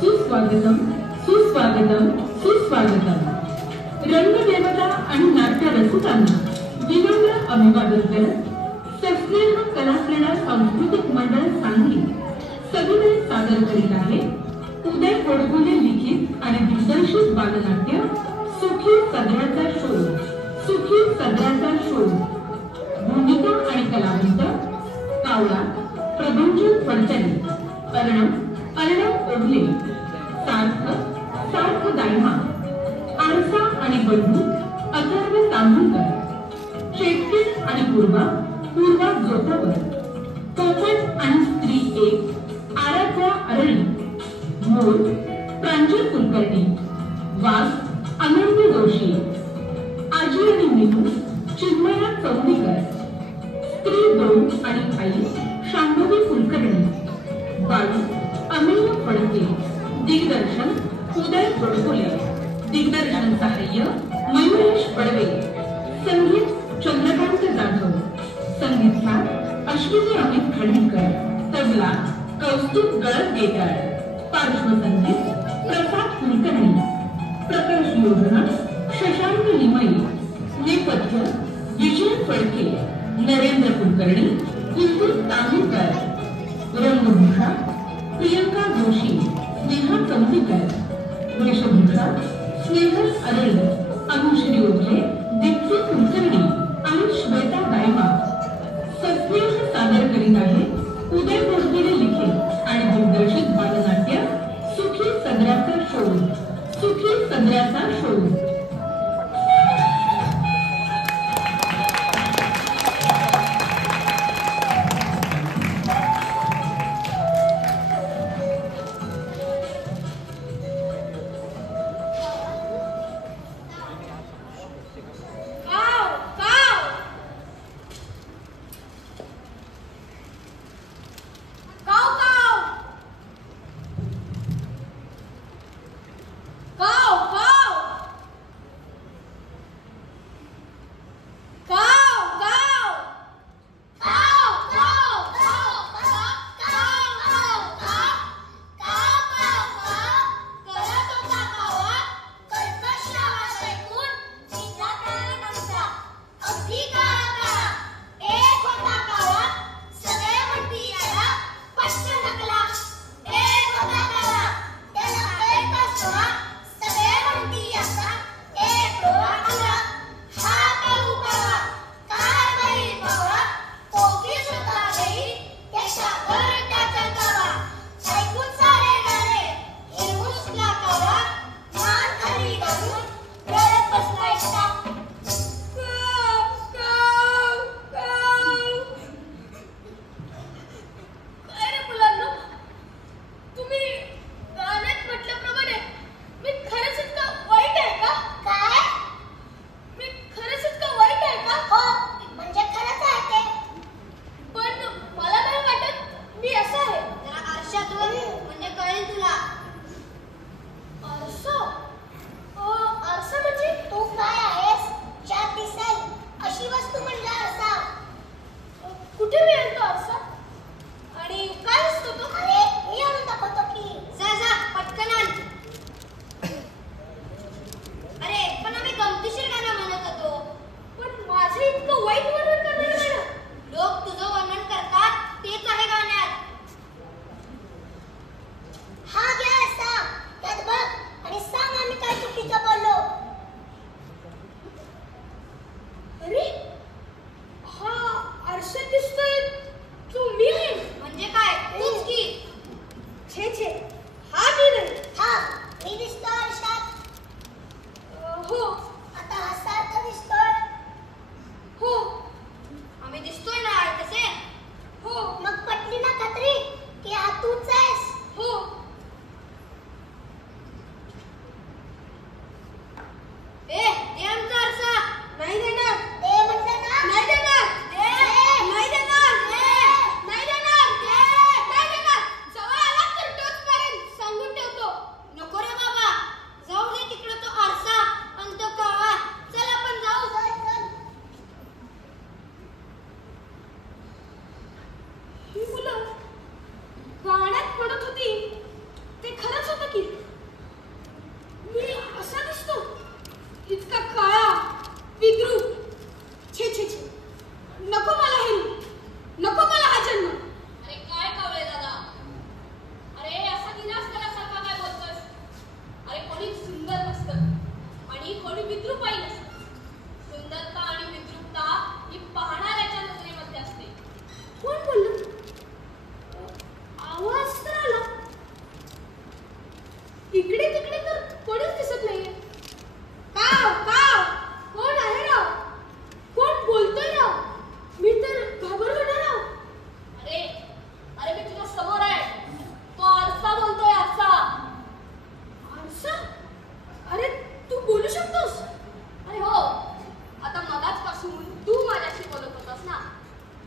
सुस्वागतम सुस्वागतम सुस्वागतम. रंगदेवता आणि नाट्य रसिकांना विनम्र अभिवादन करत सस्नेह कला क्रीडा सांस्कृतिक मंडळ सांगली सविनय सादर करीत आहे उदय गोडबोले लिखित आणि दिग्दर्शित बालनाट्य सुखी सदऱ्याचा शोध. सुखी सदऱ्याचा शोध. भूमिका आणि कलावंत कावळा प्रभंजन फडतरे, अर्णव ओढले, सार्थ दायमा, आरसा आणि बंधू अथर्व तांबुलकर, शेतकी आणि पूर्वा जोतावर, पोपट आणि स्त्री एक आराध्या अरळी, मोर प्रांजल कुलकर्णी, वास अनंत जोशी, आजी आणि मीनू चिन्मया चौंडीकर, स्त्री दोन आणि आई शांभवी कुलकर्णी, बाळू अमेय फडके. दिग्दर्शन उदय गोडबोले. दिग्दर्शन सहाय्य मयुरेश बडवे. संगीत चंद्रकांत जाधव. संगीतकार अश्विनी अमित खाडीकर. तबला कौस्तुभ गळतगेकर. पार्श्वसंगीत प्रसाद कुलकर्णी. प्रकाश योजना शशांक लिमई. नेपथ्य विजय फडके, नरेंद्र कुलकर्णी, कुलदीप तांबुलकर. रंगभूषा प्रियंका जोशी, स्नेहा कंदीकर. वेशभूषा स्नेहल अरळी, अनुश्री ओझे, दीप्ती कुलकर्णी आणि श्वेता दायमा. सस्नेह सादर करीत आहे उदय गोडबोले लिखित आणि दिग्दर्शित बालनाट्य सुखी सदऱ्याचा शोध. सुखी सदऱ्याचा शोध.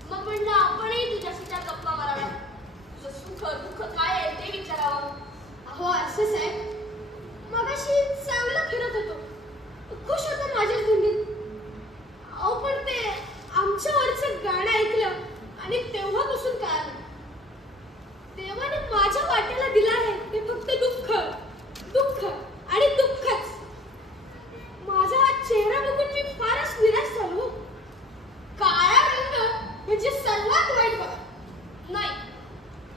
मग म्हणलं आपणही तुझ्याशी त्या गप्पा माराव्या, तुझं सुख दुःख काय आहे ते विचारावं. अहो आरसे साहेब, मगाशी चांगलं फिरत होतो, खुश होतो माझ्या धुंदीत. अहो पण ते आमच्यावरचं गाणं ऐकलं आणि तेव्हापासून कळालं, देवाने माझ्या वाट्याला दिलं आहे ते फक्त दुःख, दुःख आणि दुःखच. माझा हा चेहरा बघून मी फारच निराश झालो. काळा रंग म्हणजे सर्वात वाईट बघा. नाही,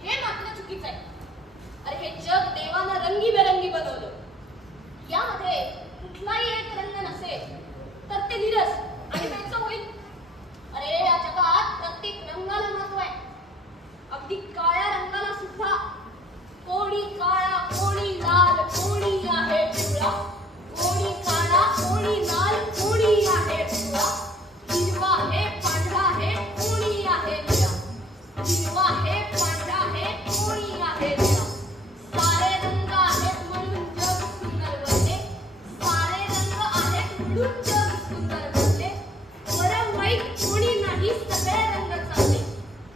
हे मात्र चुकीचं आहे. अरे हे जग देवानं रंगीबेरंगी बनवलं. यामध्ये कुठलाही एक रंग नसेल तर ते निरस आणि बेचव होईल. अरे या जगात प्रत्येक रंगाला महत्व आहे. अगदी काळ्या रंगाला सुद्धा कोणी काळा, कोणी लाल, कोणी आहे पिवळा, कोणी काळा, कोणी लाल, कोणी आहे पिवळा, हिरवा आहे, पांढरा आहे, कोणी आहे निळा, हिरवा आहे, पांढरा आहे, कोणी आहे निळा. सारे रंग आहेत म्हणून जग सुंदर बनले, सारे रंग आहेत म्हणून जग सुंदर बनले. बरं वाईट कोणी नाही, सगळे रंग चांगले.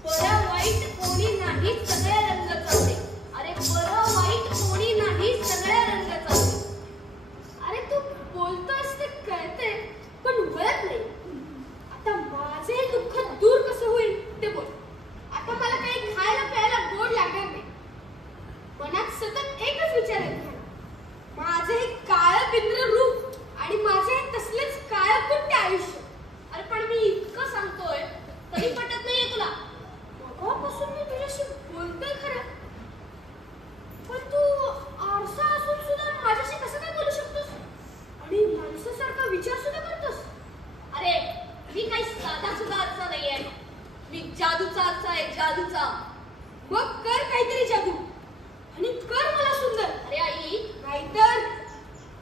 बरं वाईट कोणी नाही, सगळे रंग चांगले. अरे बरं वाईट कोणी नाही, सगळे रंग चांगले. अरे तू बोलतोस ते कळते पण वळत नाही. आता माझे दुःख दूर कसं होईल ते बोल. आता मला काही खायला प्यायला गोड लागणार नाही. मनात सतत एकच विचार येत राहणार, माझे हे काळं बिंद्र रूप आणि माझे तसलेच काळं कुट्ट आयुष्य. अरे पण मी इतकं सांगतोय तरी पटत नाहीये तुला. मगापासून मी तुझ्याशी बोलतोय खरं, पण तू आरसा असून सुद्धा माझ्याशी कसं काय बोलू शकतोस आणि माणसासारखा विचार सुद्धा करतोस. अरे मी काही साधा सुद्धा आरसा नाहीये, मी जादूचा आरसा आहे, जादूचा. मग कर काहीतरी जादू आणि कर मला सुंदर. अरे आई, नाहीतर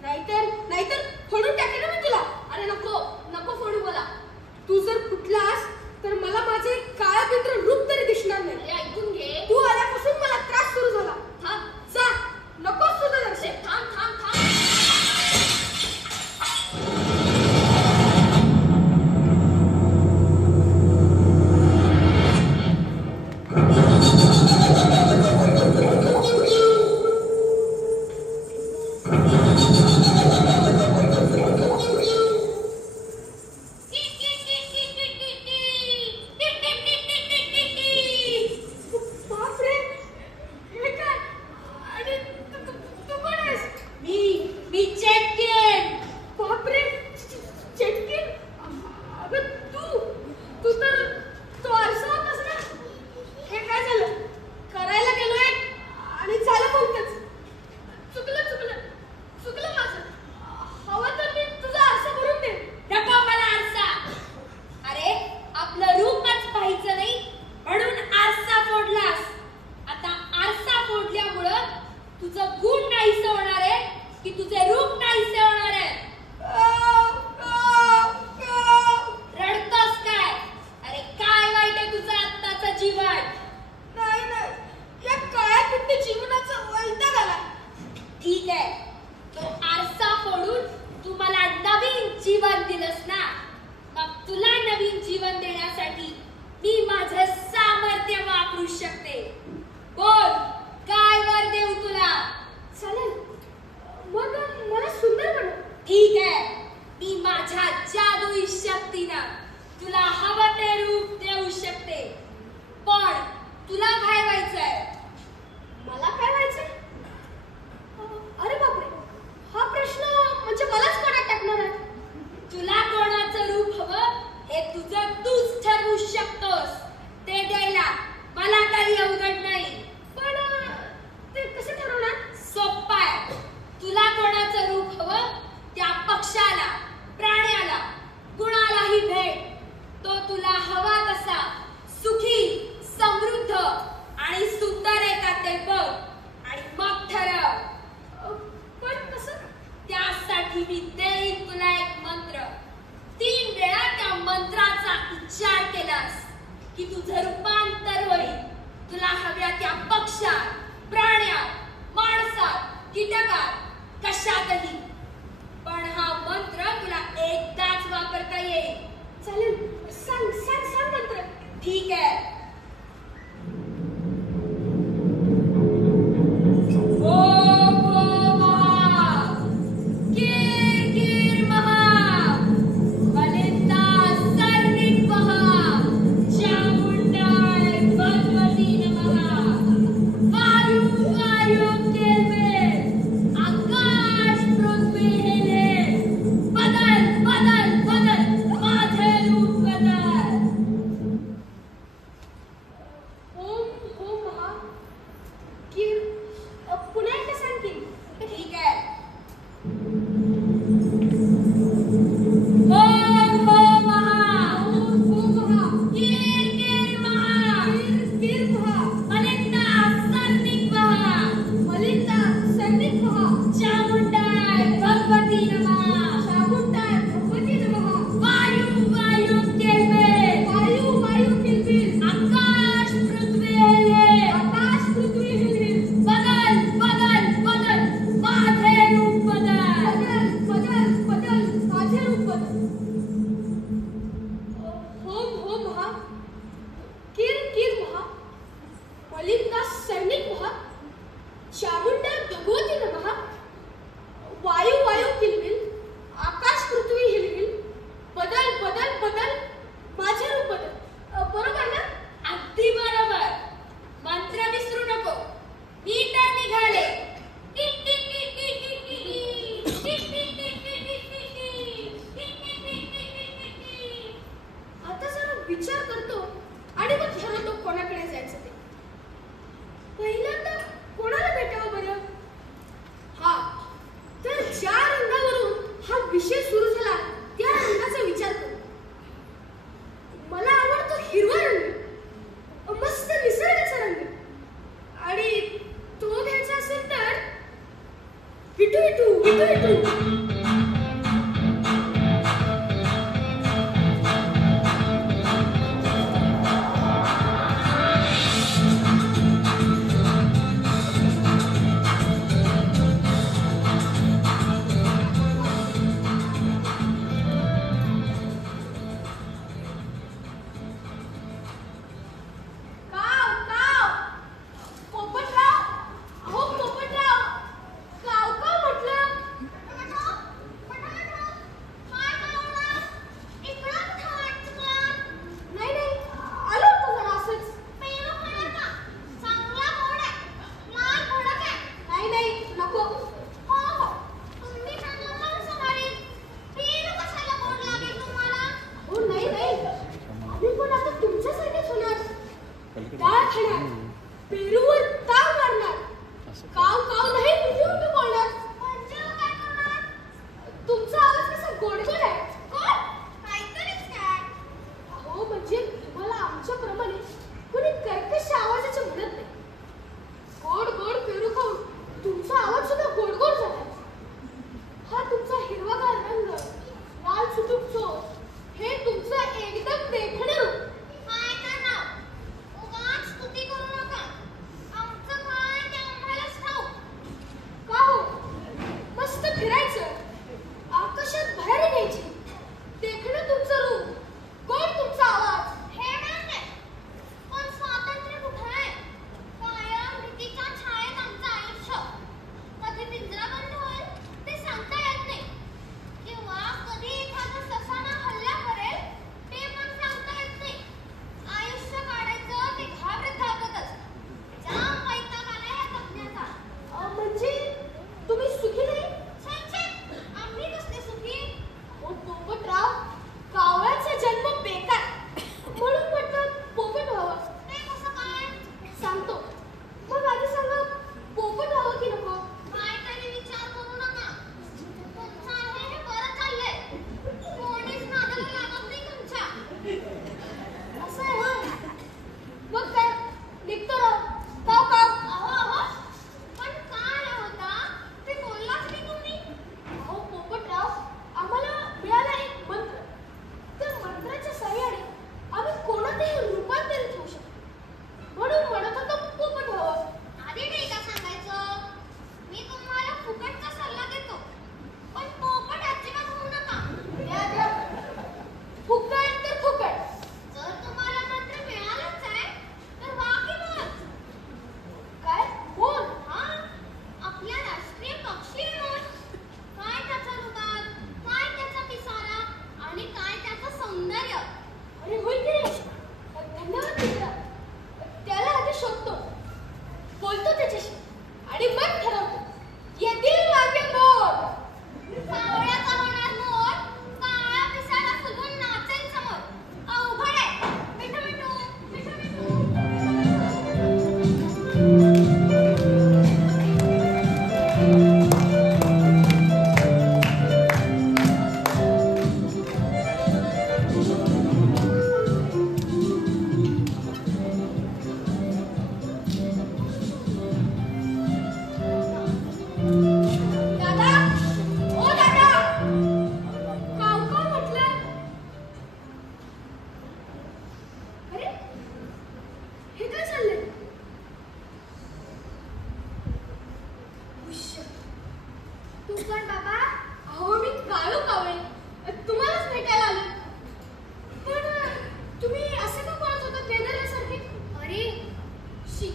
नाहीतर नाहीतर फोडून टाकेन मी तुला. अरे नको नको फोडू मला. तू जर फुटलास तर मला माझे काळा बिंद्र रूप तरी दिसणार नाही. अरे ऐकून घे, तू आल्यापासून मला त्रास सुरू झाला. थांब, जा, नकोच सुद्धा लक्ष. थांब थांब थांब. ठीक आहे.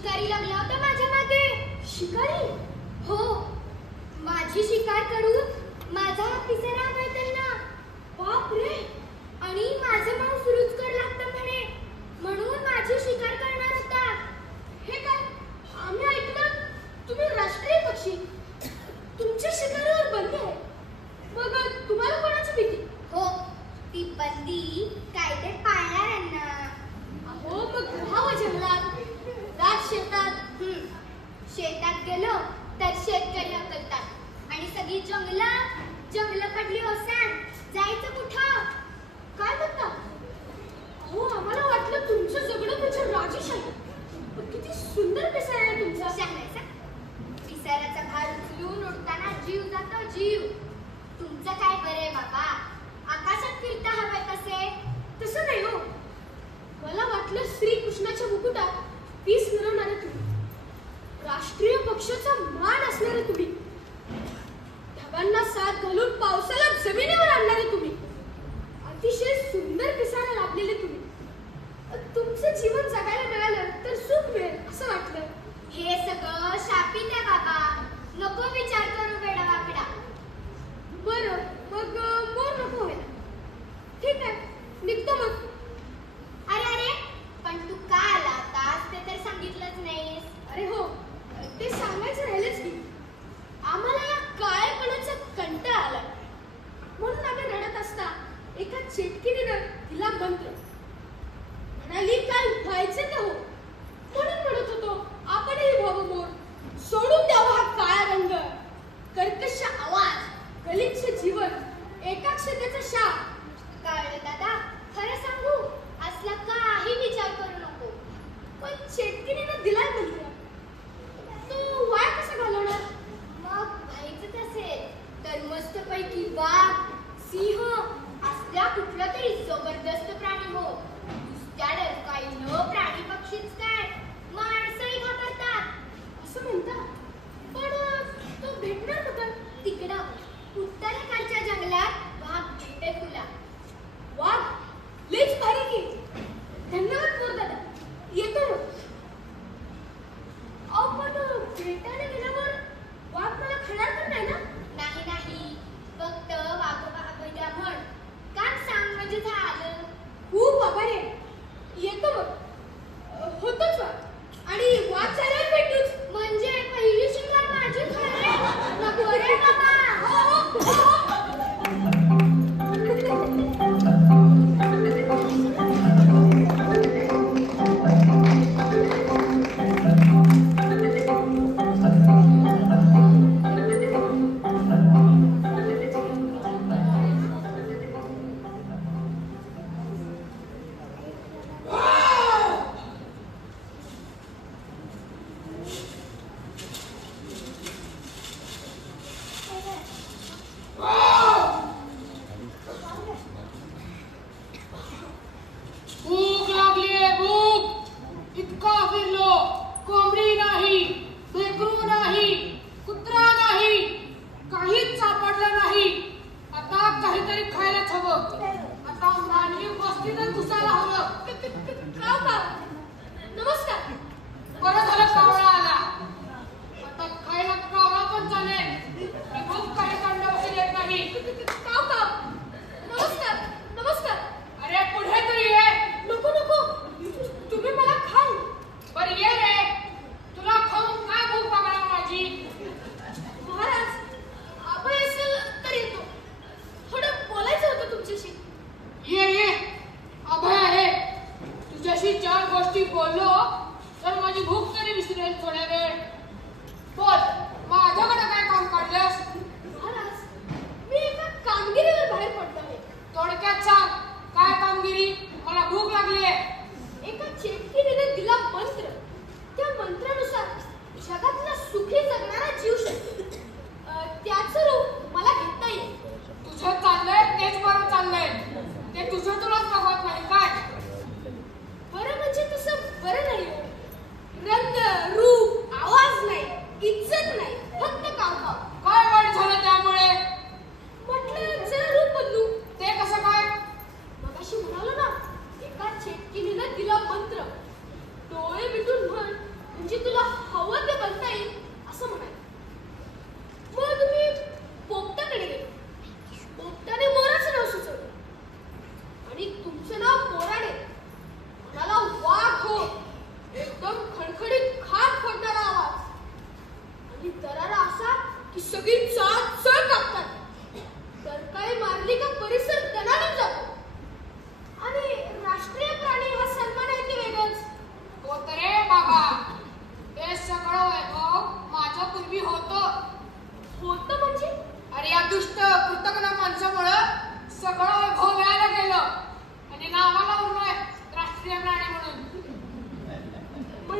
शिकारी लागला होता माझ्या मागे. शिकारी? हो, माझी शिकार करून माझा हा पिसारा हवाय त्यांना. बाप रे, आणि माझं मांस रुचकर लागतं म्हणे, म्हणून माझी शिकार करणार होता. हे काय, आम्ही ऐकलं तुम्ही राष्ट्रीय पक्षी, तुमच्या शिकारीवर बंदी आहे. मग तुम्हाला कोणाची भीती? हो, ती बंदी कायदे पाळणाऱ्यांना. अहो, मग राहावं जंगलात, रात शेतात. शेतात गेलो तर शेतकरी हकलतात आणि सगळी जंगलं पडली ओसाड. जायचं कुठं? काय म्हणता? अहो, आम्हाला वाटलं तुमचं जगणं म्हणजे राजेशाही. किती सुंदर पिसारा आहे तुमचा. सांगायचा पिसाऱ्याचा भार उचलून उडताना जीव जातो, जीव. तुमचं काय बरे बाबा, आकाशात फिरता हवंय तसे. तसं नाही हो, मला वाटलं श्रीकृष्णाच्या मुकुटात पीस मिरवणारे तुम्ही, राष्ट्रीय पक्षाचा मान असणारे तुम्ही, ढगांना साथ घालून पावसाला जमिनीवर आणणारे तुम्ही, अतिशय सुंदर पिसारा लाभलेले तुम्ही. तुमचं जीवन जगायला मिळालं तर सुख मिळेल असं वाटलं. हे सगळं शापित आहे बाबा, नको विचार करू वेडावाकडा. बरं, मग मोर नको होईल. ठीक आहे, निघतो मग. अरे, पण तू का आला होतास ते तर सांगितलंच नाहीस. अरे हो, ते सांगायचं राहिलंच की. आम्हाला या काळेपणाचा कंटाळा आला, म्हणून आम्ही रडत असता एका चेटकिनीनं तिला मंत्र म्हणाली, काय व्हायचं ते हो. म्हणून म्हणत होतो आपणही व्हावं मोर, सोडून द्यावा हा काळा रंग, कर्कश आवाज, गलिच्छ जीवन, एकाक्षतेचा शाप. कळलं दादा, खरं सांगू असला काही विचार करू नको. पण चेटकिनीनं दिलाय मंत्र, तो वाय कसा घालवणार? मग व्हायचं असेल तर मस्तपैकी वाघ, सिंह असल्या कुठला तरी जबरदस्त प्राणी हो. नुसत्या डरकाईनं प्राणी पक्षीच काय, माणसंही घाबरतात असं म्हणतात. पण तो भेटणार कुठं? तिकडं उत्तरेकडच्या जंगलात वाघ भेटेल तुला. वाघ? लईच भारी की. धन्यवाद मोर दादा, येतो मग. अहो, पण भेटायला गेल्यावर वाघ मला खाणार तर नाही ना? नाही, फक्त वाघोबा अभय्या म्हण, काम सांग म्हणजे झालं. खूप आभारी आहे, येतो मग. होतोच वाघ, आणि वाघ झाल्यावर भेटूच. म्हणजे पहिली शिकार माझी खरे नको रे बाबा.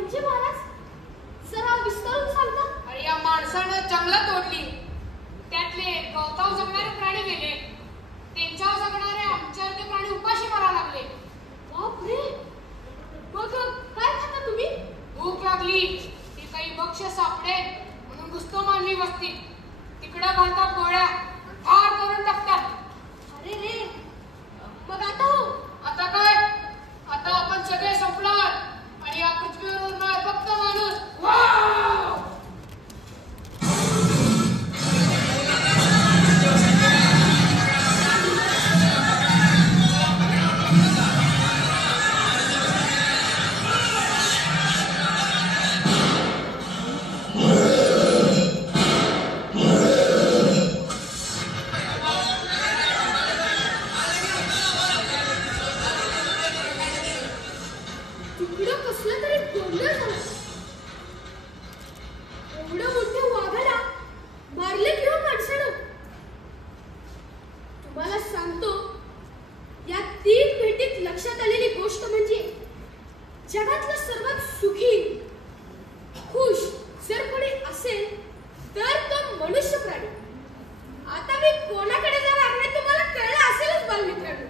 म्हणजे महाराज जरा विस्तारून सांगता? अरे या माणसानं जंगलं तोडली, त्यातले गवताव जगणारे प्राणी गेले, त्यांच्यावर जगणारे आमच्यासारखे प्राणी उपाशी मारायला लागले. बापरे, मग काय खाता तुम्ही? भूक लागली ती काही बक्षीस सापडेल म्हणून गुस्तो मानवी वस्ती तिकडं घालतात गोळ्या, ठार करून टाकतात. अरे रे, मग आता हो? आता काय, आता आपण सगळे संपणार आणि या पृथ्वीवर उरणार फक्त माणूस. वाव! तिकडं कसलं तरी गोंधळ झाला. एवढ्या मोठ्या वाघाला मारले किंवा माणसानं? तुम्हाला सांगतो, या 3 भेटीत लक्षात आलेली गोष्ट म्हणजे जगातला सर्वात सुखी, खुश जर कोणी असेल तर तो मनुष्य प्राणी. आता मी कोणाकडे जाणार नाही तुम्हाला कळलं असेलच बालमित्रांनो.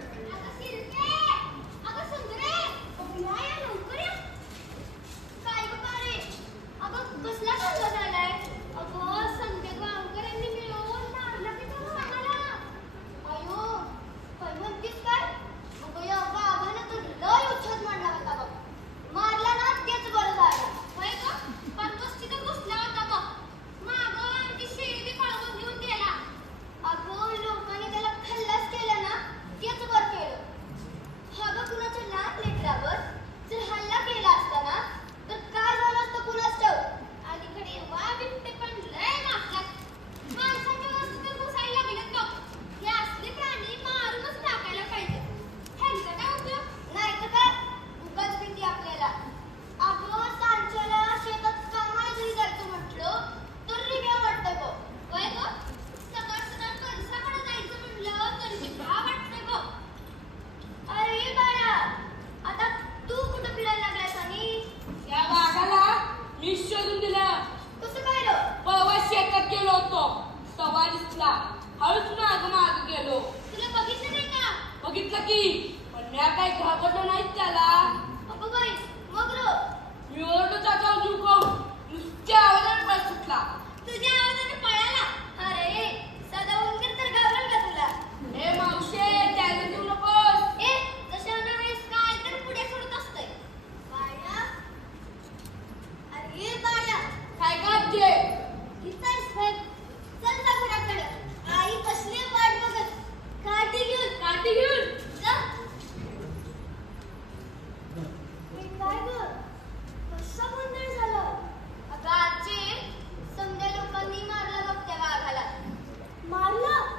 हळूच माग गेलो. तुला बघितलं नाही का? बघितलं की, पण मी काही घाबरलो नाही त्याला. अगं बाई, मग रो? मी ओरडलो त्याच्यावर जीव खाऊन, नुसत्या आवाजाने पळ सुटला. तुझ्या आवाजाने पळाला? अरे साधा उंदीर तर घाबरेल का तुला? हे मावशे, त्याला देऊ नकोस. जशा वेळेस काय तर पुढे सोडत असतंय. बाळा, अरे बाळा, काय गाजते? इथं आहेस. चल जा घराकडे. आई कसली वाट बघत. काठी घेऊन जा. हे काय गं? कसा गोंधळ झाला? अगं आजी, समद्या लोकांनी मारलं बघ त्या वाघाला. मारलं?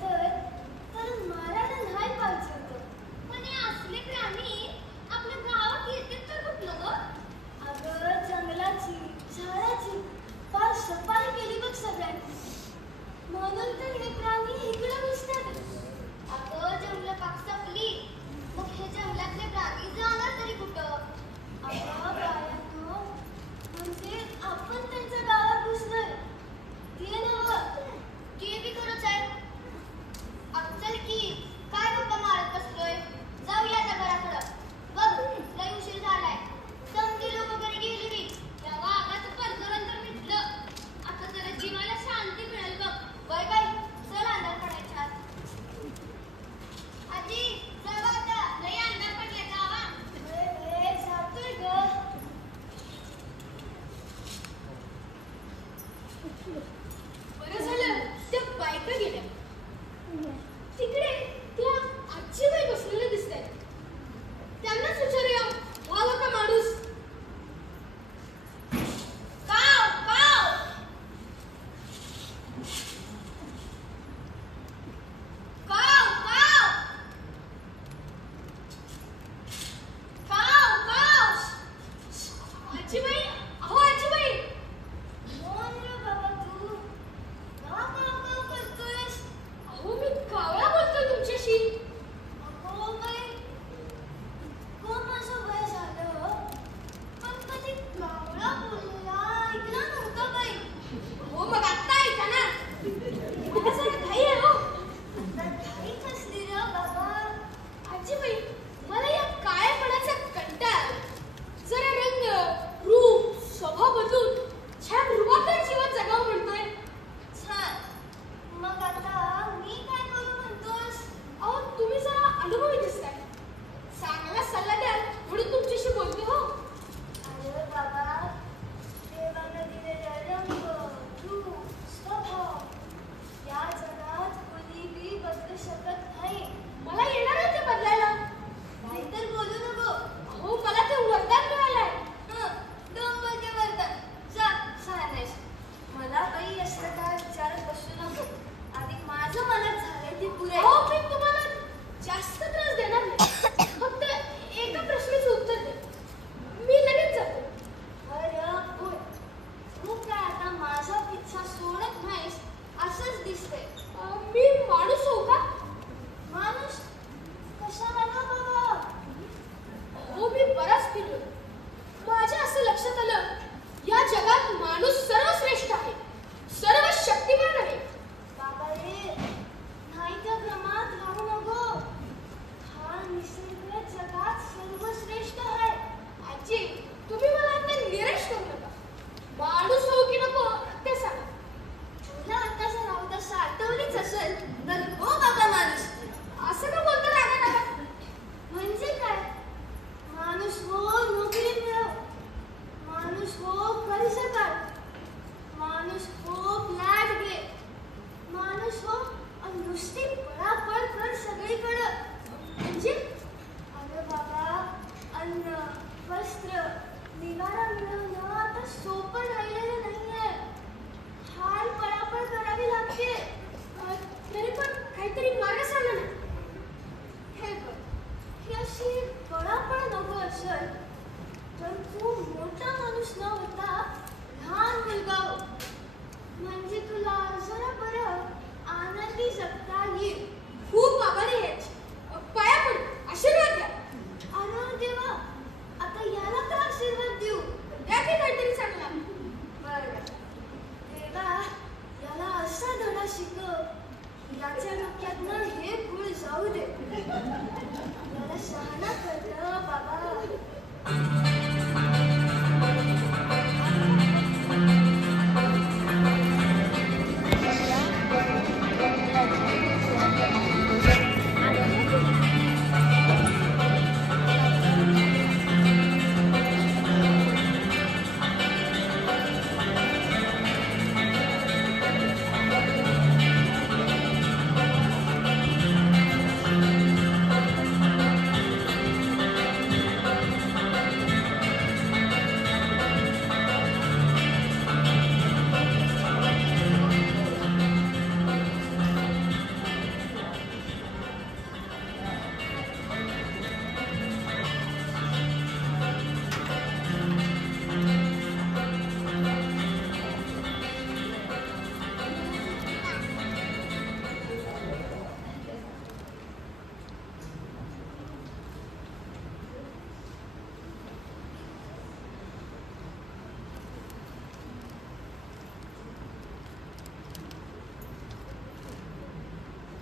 खरं तर मारायला नाही पाहिजे होतं. पण हे असले प्राणी आपल्या गावात येतात तर कुठलं गं? अगं जंगलाची, झाडाची फार सफाई केली बघ सगळ्यांनी. म्हणून तर हे प्राणी इकडं घुसतात. अगं जंगलं पाक संपली, मग हे जंगलातले प्राणी जाणार तरी कुठं? अगं बाळांनो, म्हणजे आपण त्यांच्या गावात घुसलोय ते नव्हं. ते बी खरंच आहे. चल की, काय गप्पा मारत बसलोय? जाऊया त्या घराकडं. बघ, लय उशीर झालाय. समधी लोक घरी गेली मी. त्या वाघाचं परजोरण तर मिटलं. आता जरा जीवाला शांती मिळेल बघ. बाय बाय, चल अंधार पडायच्या आत. आजी, जावा आता. लय अंधार पडले, जावा. जातोय ग.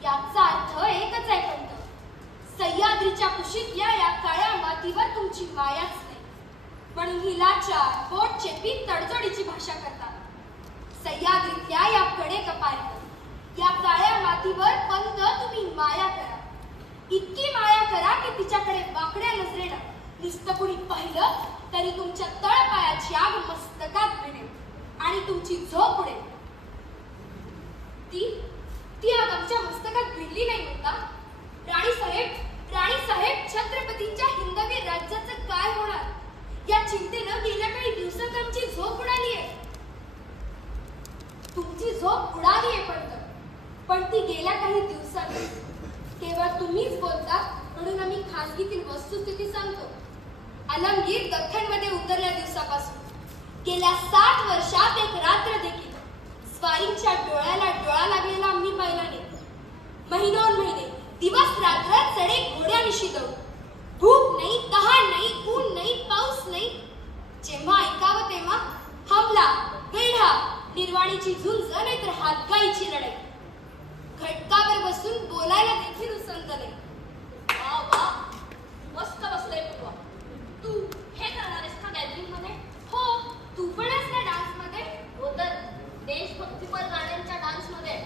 याचा अर्थ एकच आहे पंत. सह्याद्रीच्या कुशीतल्या या काळ्या मातीवर तुमची मायाच नाही, म्हणून हिलाचार, पोट चेपी, तडजोडीची भाषा करतात. सह्याद्रीतल्या या कडे कपारीवर या काळ्या मातीवर पंत तुम्ही माया करा. इतकी माया करा की तिच्याकडे वाकड्या नजरेनं नुसतं कुणी पाहिलं तरी तुमच्या तळपायाची आग मस्तकात भिडेल आणि तुमची झोप उडेल. ती आग आमच्या मस्तकात भिडली नाही म्हणता? राणीसाहेब, छत्रपतींच्या हिंदवी राज्याचं काय होणार या चिंतेनं गेल्या काही दिवसात आमची झोप उडाली आहे. तुमची झोप उडाली आहे पण ती गेल्या काही दिवसात. केवळ तुम्हीच बोलता म्हणून आम्ही खासगीतील वस्तुस्थिती सांगतो. आलमगीर दख्खनमध्ये उतरल्या दिवसापासून गेल्या 7 वर्षात एक रात्र देखील स्वारींच्या डोळ्याला डोळा लागलेला आम्ही पाहिला नाही. महिनोन महिने दिवस रात्र चढे घोड्यानिशी दौड. भूक नाही, तहान नाही, ऊन नाही, पाऊस नाही. जेव्हा ऐकावं तेव्हा हमला, वेढा, निर्वाणीची झुंज नाहीतर हातगाईची लढाई. घटकावर बसून बोलायला देखील उसंत नाही. वा वा, मस्त बसलंय पूर्वा. तू हे करणार आहेस का गॅदरिंग मध्ये? हो, तू पण आहेस ना डान्स मध्ये? हो तर देशभक्तीपर गाण्यांच्या डान्स मध्ये.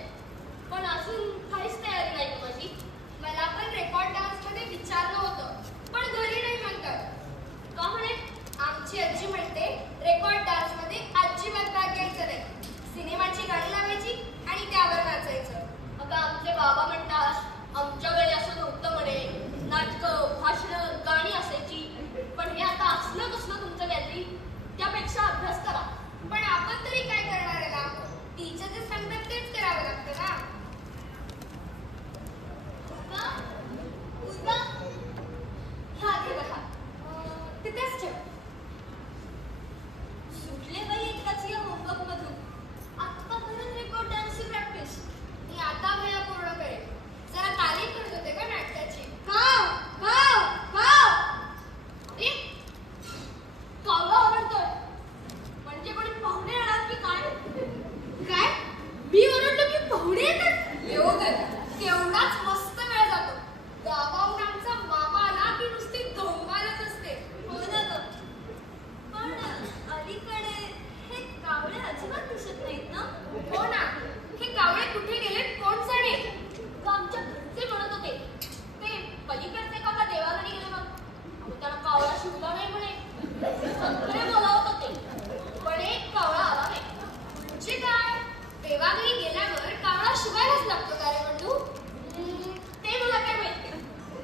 पण अजून काहीच तयारी नाही ग माझी. मला पण रेकॉर्ड डान्स मध्ये विचारलं होतं, पण घरी नाही म्हणतात. का म्हणे? आमची आजी म्हणते रेकॉर्ड डान्स मध्ये अजिबात भाग घ्यायचं नाही. सिनेमाची गाणी लावायची आणि त्यावर नाचायचं. अगं आमचे बाबा म्हणतात आमच्या वेळी असं नव्हतं म्हणे. नाटकं, भाषणं, गाणी असायची. पण हे आता असलं कसलं तुमचं गॅदरिंग? त्यापेक्षा अभ्यास करा. पण आपण तरी काय करणार आहे ना? टीचर जे सांगतात तेच करावं लागतं ना. पूर्वा, ह्या घे बघा. तिथेच ठेव. सुटले बाई एकदाच या होमवर्क मधून. आत्ता परत रेकॉर्ड डान्सची प्रॅक्टिस. मी आता वेळा पूर्ण करेन. जरा तालीम करत होते का नाटकाची. गाव गाव गाव. अरे कावळा ओरडतोय. म्हणजे कोणी पाहुणे येणार की काय? काय? मी ओरडलो की पाहुणे येतात? येऊ दे. तेवढाच मस्त वेळ जातो. गावाहून आमचा मामा आला की नुसती धोंगालच असते. हो ना ग. पण अलीकडे हे कावळे अजिबात दिसत नाहीत ना? हो ना. हे कावळे कुठे गेलेत कोण जाणे. ग आमच्या घरचे म्हणत होते ते पलीकडचे काका देवाघरी गेले मग. अहो, त्यांना कावळा शिवला नाही म्हणे. सगळे बोलावत होते पण एक कावळा आला नाही. म्हणजे काय? देवाघरी गेल्यावर कावळा शिवायलाच लागतो का रे बंडू? ते मला काय माहिती.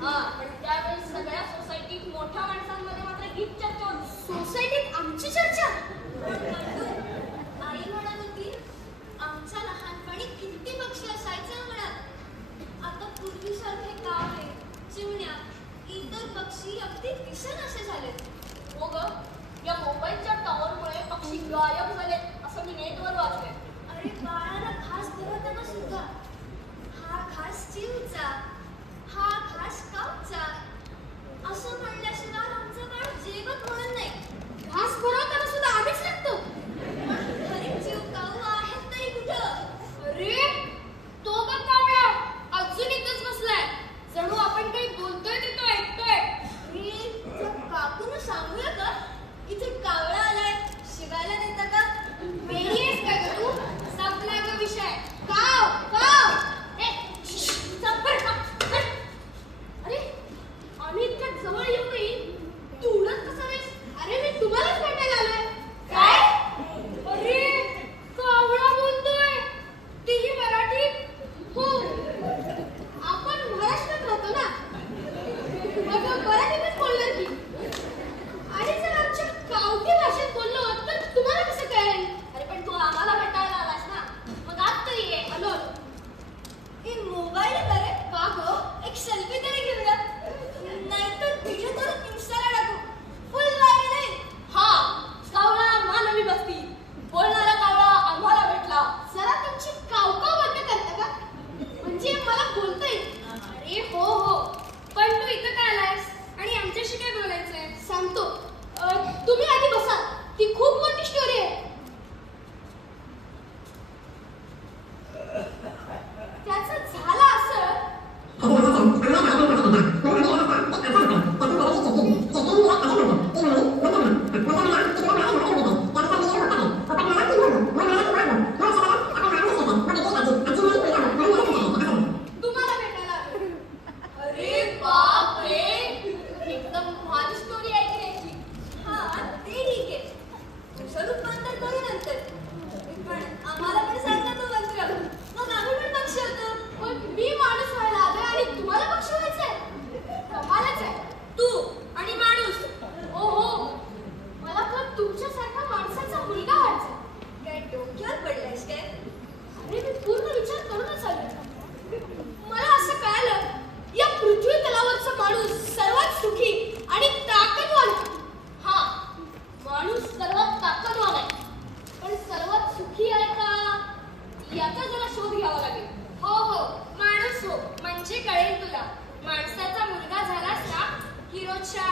हा, पण त्यावेळेस सगळ्या सोसायटीत मोठ्या माणसांमध्ये मात्र हीच चर्चा होती. सोसायटीत आमची चर्चा? आई म्हणत होती आमच्या लहानपणी किती पक्षी असायचे म्हणत. आता पूर्वीसारखे कावळे, चिमण्या, इतर पक्षी अगदी दिसेनासे झालेत. हो ग, या मोबाईलच्या टॉवरमुळे पक्षी गायब झाले असं मी नेटवर वाचले. अरे बाळाला घास भरवताना सुद्धा हा घास चिवचा, हा घास कापचा असं म्हणल्याशिवाय आमचं बाळ जेवत म्हणत नाही. घास भरवताना सुद्धा आम्हीच लागतो. पण घरी जीव काऊ आहेत तरी कुठं? अरे तो बघ कावळा अजून इथंच बसलाय. जणू आपण काही बोलतोय ते तो ऐकतोय. काकून सांगूया का इथे कावळा आलाय, शिवायला देता का? वेडी आहेस काय ग तू? संपला ग विषय. काव काव. ए, संपर्क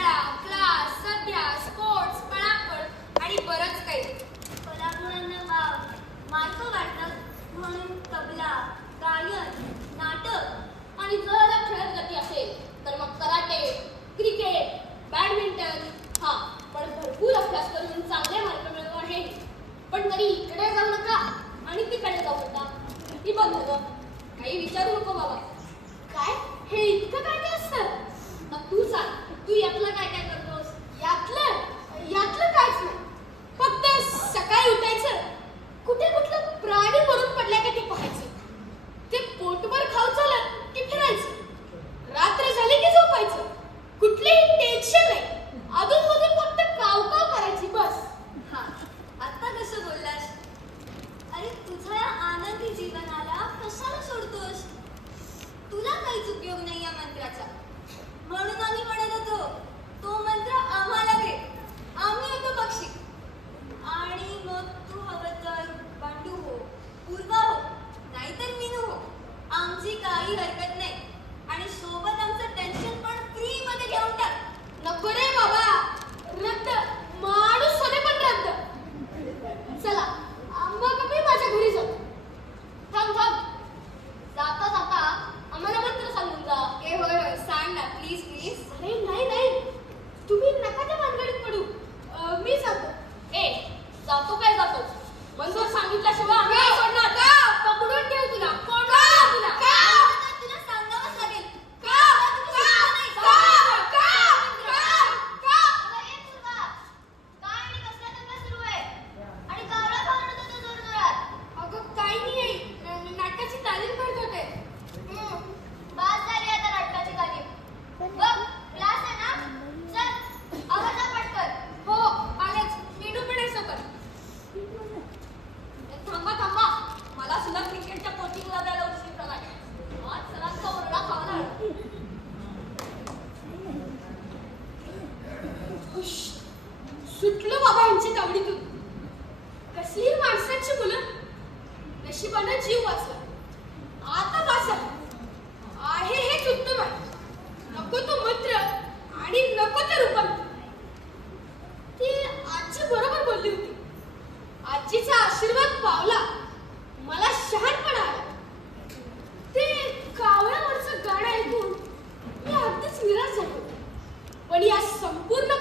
शाळा, क्लास, सध्या, स्पोर्ट्स, पळापळ आणि बरंच काही. कलागुणांना मार्क वाटतात म्हणून तबला, गायन, नाटक आणि जर खेळत गती असेल तर मग कराटे, क्रिकेट, बॅडमिंटन. हा, पण भरपूर अभ्यास करून चांगले मार्क मिळवू आहे. पण तरी इकडे जाऊ नका आणि तिकडे जाऊ नका. ही बघ ना, काही विचारू नको बाबा. काय हे इतकं काय काय असतं? मग तू सांग, तू यातलं काय काय करतोस? यातलं काहीच नाही. फक्त सकाळी उठायचं, कुठे कुठलं प्राणी मरून पडल्या का ते पाहायचं, ते पोटभर खाऊ चालत की फिरायचं, रात्र झाली की झोपायचं, कुठलेही टेन्शन नाही, अजून फक्त काव काव करायची बस. हा, आता कसं बोललास? अरे तुझ्या या आनंदी जीवनाला कशाला सोडतोस? तुला काहीच उपयोग नाही या मंत्राचा. म्हणून आम्ही म्हणत होतो तो मंत्र आम्हाला दे, आम्ही होतो पक्षी. आणि मग तू हवं तर बांडू हो, पूर्वा हो, नाहीतर मीनू हो, आमची काही हरकत नाही. आणि सोबत आमचं टेन्शन पण फ्री मध्ये घेऊन टाक. नको रे बाबा, रद्द, माणूस होणे पण रद्द. चला मग मी माझ्या घरी जातो. थांब थांब, जाता जाता आम्हाला मंत्र सांगून जा. ए होय होय, सांग ना प्लीज प्लीज. अरे नाही नाही, तुम्ही नका त्या भानगडीत पडू. मी जातो. जातो काय जातो, मंत्र सांगितल्याशिवाय आम्ही नाही सोडणार. पकडून ठेव तुला, तुला सांगावंच लागेल. अगं काही नाही, नाटकाची तालीम करत होते. बास झाली आता नाटकाची तालीम. बघ क्लास आहे ना, चल आवाज पटकन. हो आलेच, मीनू पण आहे सोबत. थांबा थांबा, मला सुद्धा क्रिकेटच्या कोचिंगला जायला उशीर झाला. आज सरांचा ओरडा खावा लागला. सुटलो बाबा यांची तावडीतून. कसली माणसाची मुलं, नशिबानं जीव वाचला. आता वाचा आहे हेच उत्तम आहे. नको तो मंत्र आणि नको ते रूपांतर. ती आजी बरोबर बोलली होती. आजीचा आशीर्वाद पावला, मला शहाणपणा आला. ते कावळ्यावरचं गाणं ऐकून मी अगदीच निराश झालो. पण या संपूर्ण